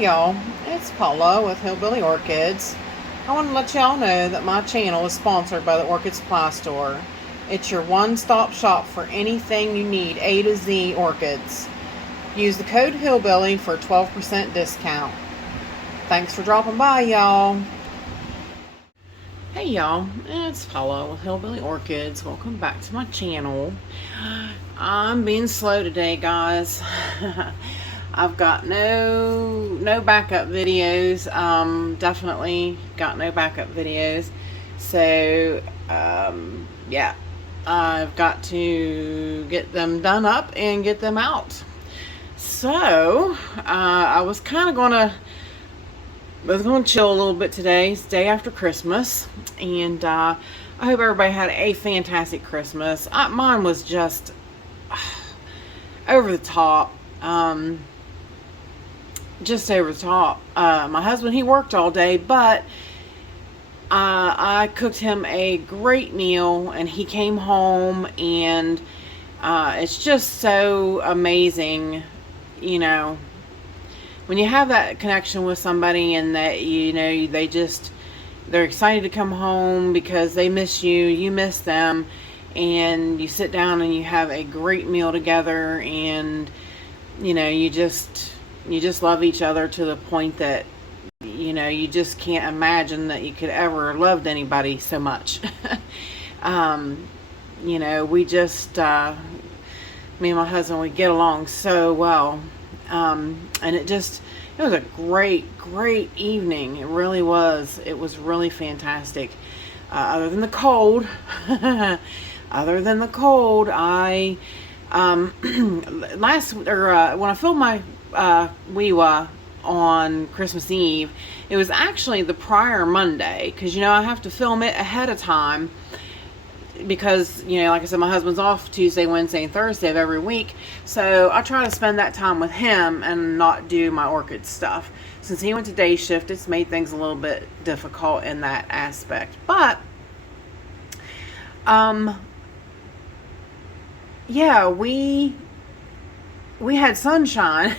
Hey y'all, it's Paula with Hillbilly Orchids. I want to let y'all know that my channel is sponsored by the Orchid Supply Store. It's your one-stop shop for anything you need A to Z orchids. Use the code Hillbilly for a 12% discount. Thanks for dropping by, y'all. Hey y'all, it's Paula with Hillbilly Orchids. Welcome back to my channel. I'm being slow today, guys. I've got no backup videos. Definitely got no backup videos. So yeah, I've got to get them done up and get them out. So I was gonna chill a little bit today. It's the day after Christmas, and I hope everybody had a fantastic Christmas. Mine was just over the top. Just over the top. My husband, he worked all day, but I cooked him a great meal, and he came home, and it's just so amazing, you know, when you have that connection with somebody, and that, you know, they're excited to come home because they miss you, you miss them, and you sit down and you have a great meal together, and, you know, you just love each other to the point that, you know, you just can't imagine that you could ever have loved anybody so much. You know, we just, me and my husband, we get along so well. And it was a great evening. It really was. It was really fantastic. Other than the cold, I, when I filmed my Weewa on Christmas Eve, it was actually the prior Monday, because, you know, I have to film it ahead of time, because, you know, like I said, my husband's off Tuesday, Wednesday, and Thursday of every week, so I try to spend that time with him and not do my orchid stuff. Since he went to day shift, it's made things a little bit difficult in that aspect, but yeah, we had sunshine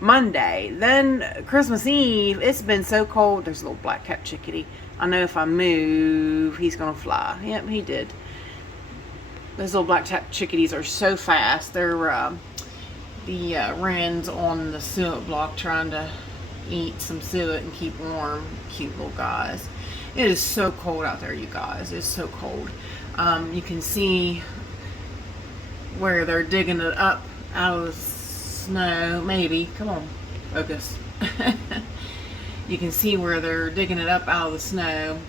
Monday. Then Christmas Eve, it's been so cold. There's a little black cap chickadee. I know if I move, he's gonna fly. Yep, he did. Those little black cap chickadees are so fast. They're the wrens on the suet block trying to eat some suet and keep warm. Cute little guys. It is so cold out there, you guys. It's so cold. You can see where they're digging it up out of the snow. Maybe, come on, focus. You can see where they're digging it up out of the snow.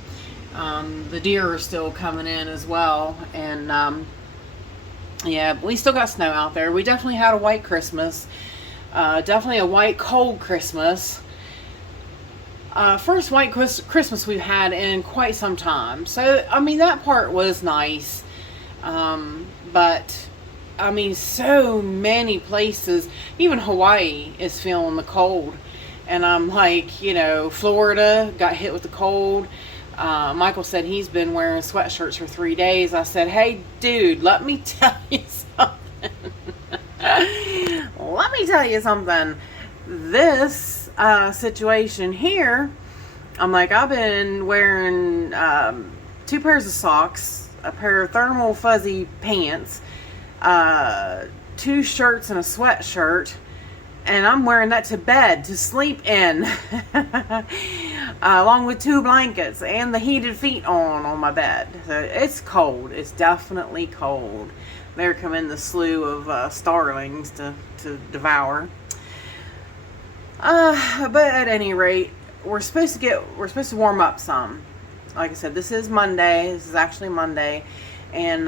The deer are still coming in as well, and yeah, but we still got snow out there. We definitely had a white Christmas. Definitely a white cold Christmas. First white Christmas we've had in quite some time. So I mean, that part was nice, but I mean, so many places, even Hawaii is feeling the cold. And I'm like, you know, Florida got hit with the cold. Michael said he's been wearing sweatshirts for 3 days. I said, hey, dude, let me tell you something. Let me tell you something. This situation here, I'm like, I've been wearing 2 pairs of socks, a pair of thermal fuzzy pants, 2 shirts and a sweatshirt, and I'm wearing that to bed to sleep in, along with 2 blankets and the heated feet on my bed. So it's cold. It's definitely cold. There come in the slew of starlings to devour. But at any rate, we're supposed to warm up some. Like I said, this is Monday. This is actually Monday, and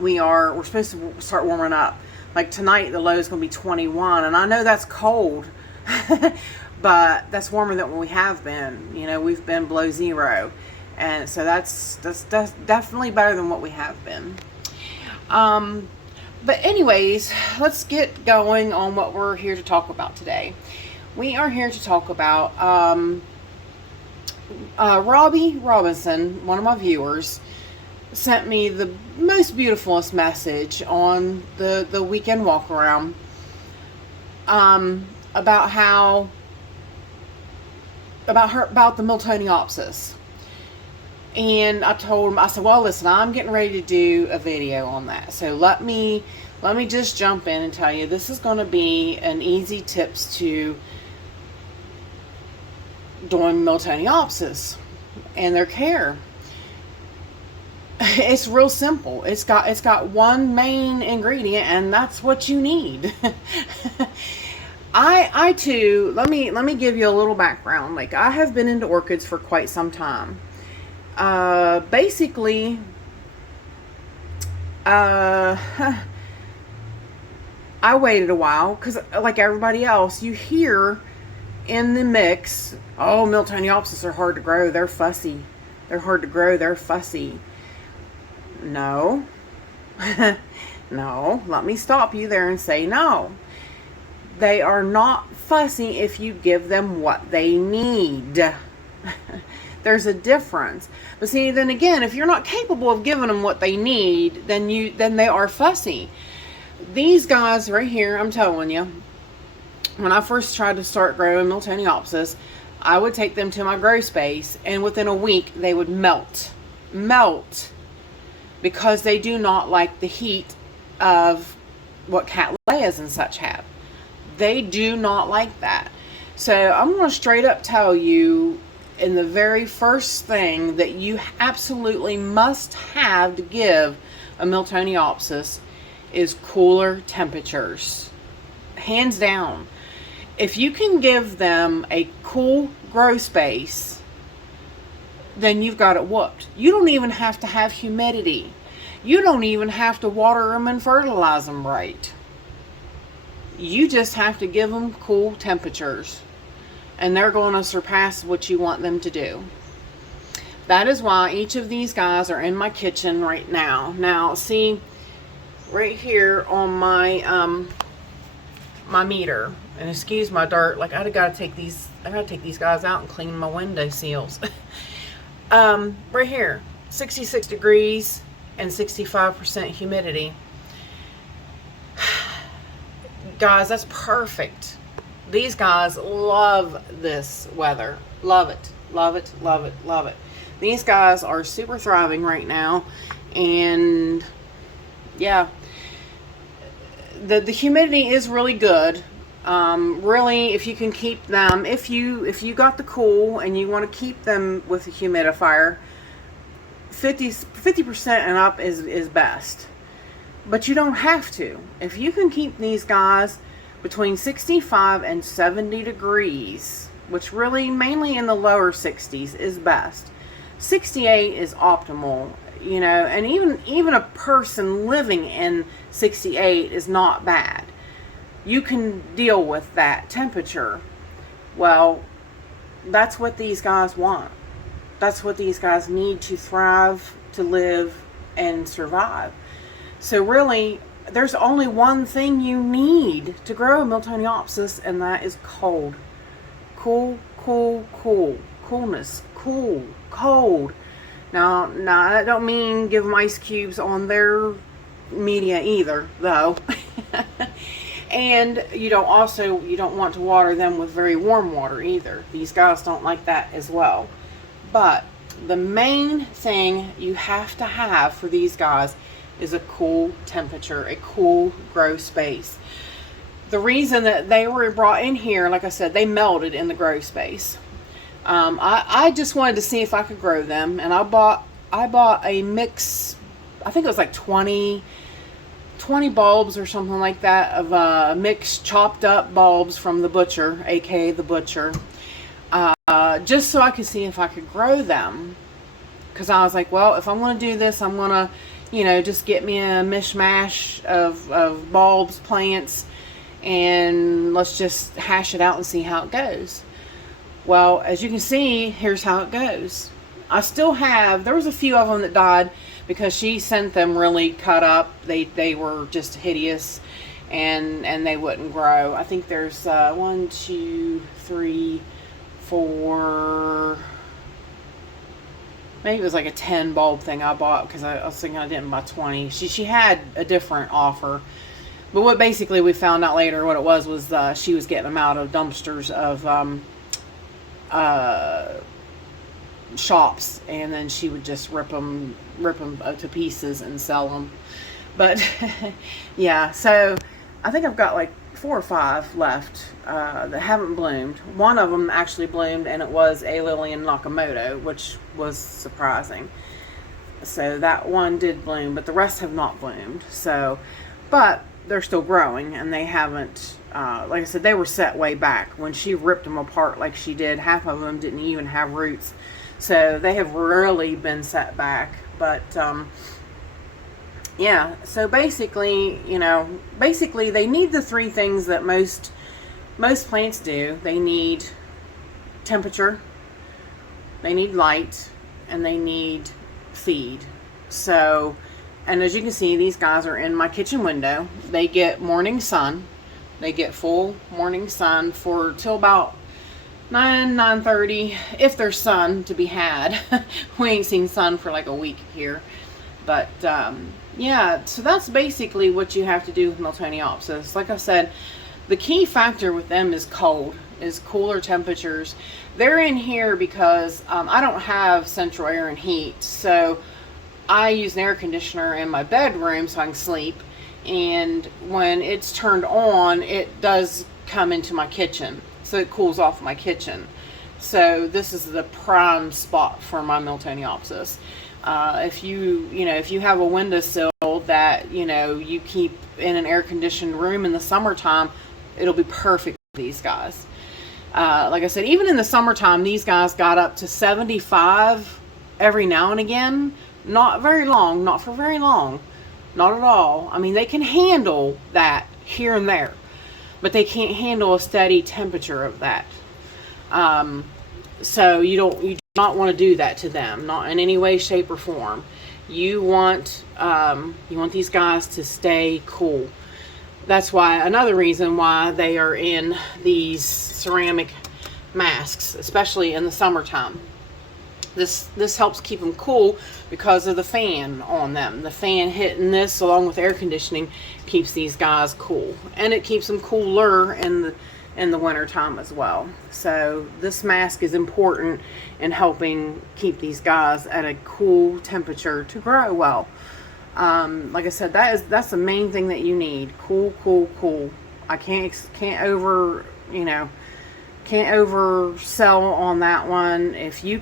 we're supposed to start warming up. Like tonight, the low is going to be 21, and I know that's cold, but that's warmer than what we have been. You know, we've been below 0, and so that's definitely better than what we have been. But anyways, let's get going on what we're here to talk about today. We are here to talk about Robi Robinson, one of my viewers, sent me the most beautifulest message on the weekend walk around. about about the Miltonopsis. And I told him, I said, well, listen, I'm getting ready to do a video on that. So let me just jump in and tell you, this is going to be an easy tips to doing Miltonopsis and their care. It's real simple. It's got one main ingredient, and that's what you need. I too, let me give you a little background. Like, I have been into orchids for quite some time. Basically, I waited a while because, like everybody else, you hear in the mix, oh, Miltonopsis are hard to grow, they're fussy. They're hard to grow, they're fussy. No. No, let me stop you there and say no. They are not fussy if you give them what they need. There's a difference. But see, then again, if you're not capable of giving them what they need, then they are fussy. These guys right here, I'm telling you, when I first tried to start growing Miltonopsis, I would take them to my grow space, and within a week they would melt, because they do not like the heat of what cattleyas and such have. They do not like that. So I'm going to straight up tell you, in the very first thing that you absolutely must have to give a Miltonopsis is cooler temperatures. Hands down. If you can give them a cool grow space, then you've got it whooped. You don't even have to have humidity. You don't even have to water them and fertilize them right. You just have to give them cool temperatures, and they're going to surpass what you want them to do. That is why each of these guys are in my kitchen right now. Now, see, right here on my my meter, and excuse my dirt, like I gotta take these guys out and clean my window seals. Right here, 66 degrees and 65% humidity. Guys, that's perfect. These guys love this weather. Love it. Love it. Love it. Love it. These guys are super thriving right now. And yeah, the humidity is really good. Really, if you can keep them, if you got the cool and you want to keep them with a humidifier, 50% and up is best. But you don't have to. If you can keep these guys between 65 and 70 degrees, which really mainly in the lower 60s is best. 68 is optimal, you know, and even a person living in 68 is not bad. You can deal with that temperature. Well, that's what these guys want. That's what these guys need to thrive, to live, and survive. So really, there's only one thing you need to grow a Miltonopsis, and that is cold. Cool, cool, cool. Coolness. Cool. Cold. Now, I don't mean give them ice cubes on their media either, though. And you don't want to water them with very warm water either. These guys don't like that as well. But the main thing you have to have for these guys is a cool temperature, a cool grow space. The reason that they were brought in here, like I said, they melted in the grow space. I just wanted to see if I could grow them, and I bought a mix. I think it was like 20 bulbs or something like that of mixed chopped up bulbs from the butcher, aka the butcher, just so I could see if I could grow them. Because I was like, well, if I'm going to do this, I'm going to, you know, just get me a mishmash of bulbs, plants, and let's just hash it out and see how it goes. Well, as you can see, here's how it goes. I still have, there was a few of them that died because she sent them really cut up. They were just hideous, and they wouldn't grow. I think there's 1, 2, 3, 4, maybe it was like a 10 bulb thing I bought because I was thinking I didn't buy 20. She had a different offer. But what basically we found out later what it was she was getting them out of dumpsters of shops, and then she would just rip them to pieces and sell them. But yeah, so I think I've got like 4 or 5 left that haven't bloomed. One of them actually bloomed, and it was a Lillian Nakamoto, which was surprising. So that one did bloom, but the rest have not bloomed. So, but they're still growing, and they haven't, like I said, they were set way back. When she ripped them apart like she did, half of them didn't even have roots. So they have really been set back. But yeah, so basically, basically they need the 3 things that most plants do. They need temperature, they need light, and they need feed. So, and as you can see, these guys are in my kitchen window. They get morning sun. They get full morning sun for till about 9:30, if there's sun to be had. We ain't seen sun for like a week here. But yeah, so that's basically what you have to do with Miltonopsis. Like I said, the key factor with them is cooler temperatures. They're in here because I don't have central air and heat, so I use an air conditioner in my bedroom so I can sleep, and when it's turned on, it does come into my kitchen, so it cools off my kitchen. So this is the prime spot for my Miltonopsis. If you have a windowsill that you keep in an air conditioned room in the summertime, it'll be perfect for these guys. Like I said, even in the summertime, these guys got up to 75 every now and again. Not very long, not for very long, not at all. I mean, they can handle that here and there, but they can't handle a steady temperature of that. So you do not want to do that to them, not in any way, shape, or form. You want these guys to stay cool. That's why, another reason why they are in these ceramic masks, especially in the summertime. This helps keep them cool because of the fan on them. The fan hitting this along with air conditioning keeps these guys cool, and it keeps them cooler in the winter time as well. So this mask is important in helping keep these guys at a cool temperature to grow well. Like I said, that's the main thing that you need. Cool, cool, cool. I can't oversell on that one. If you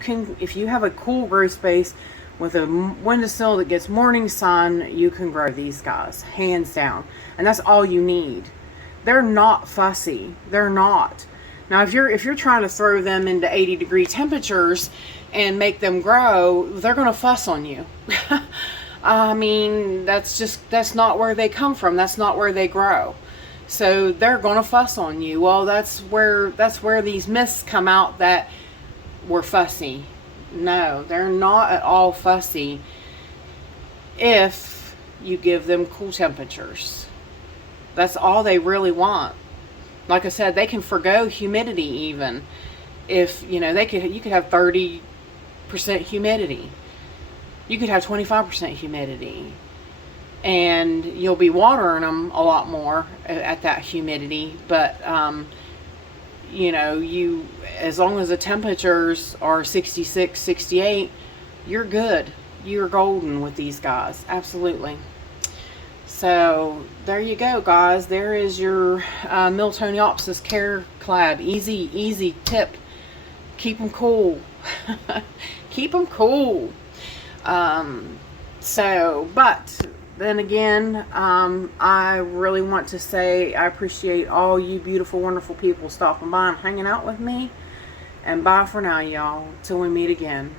have a cool grow space with a windowsill that gets morning sun, you can grow these guys, hands down. And that's all you need. They're not fussy. They're not. Now, if you're trying to throw them into 80-degree temperatures and make them grow, they're going to fuss on you. I mean, that's not where they come from. That's not where they grow. So they're going to fuss on you. Well, that's where these myths come out that we're fussy. No, they're not at all fussy if you give them cool temperatures. That's all they really want. Like I said, they can forgo humidity even. If, you could have 30% humidity. You could have 25% humidity. And you'll be watering them a lot more at that humidity. But, as long as the temperatures are 66, 68, you're good. You're golden with these guys. Absolutely. So there you go, guys. There is your Miltonopsis Care Clad. Easy tip. Keep them cool. Keep them cool. But then again, I really want to say I appreciate all you beautiful, wonderful people stopping by and hanging out with me. And bye for now, y'all. Till we meet again.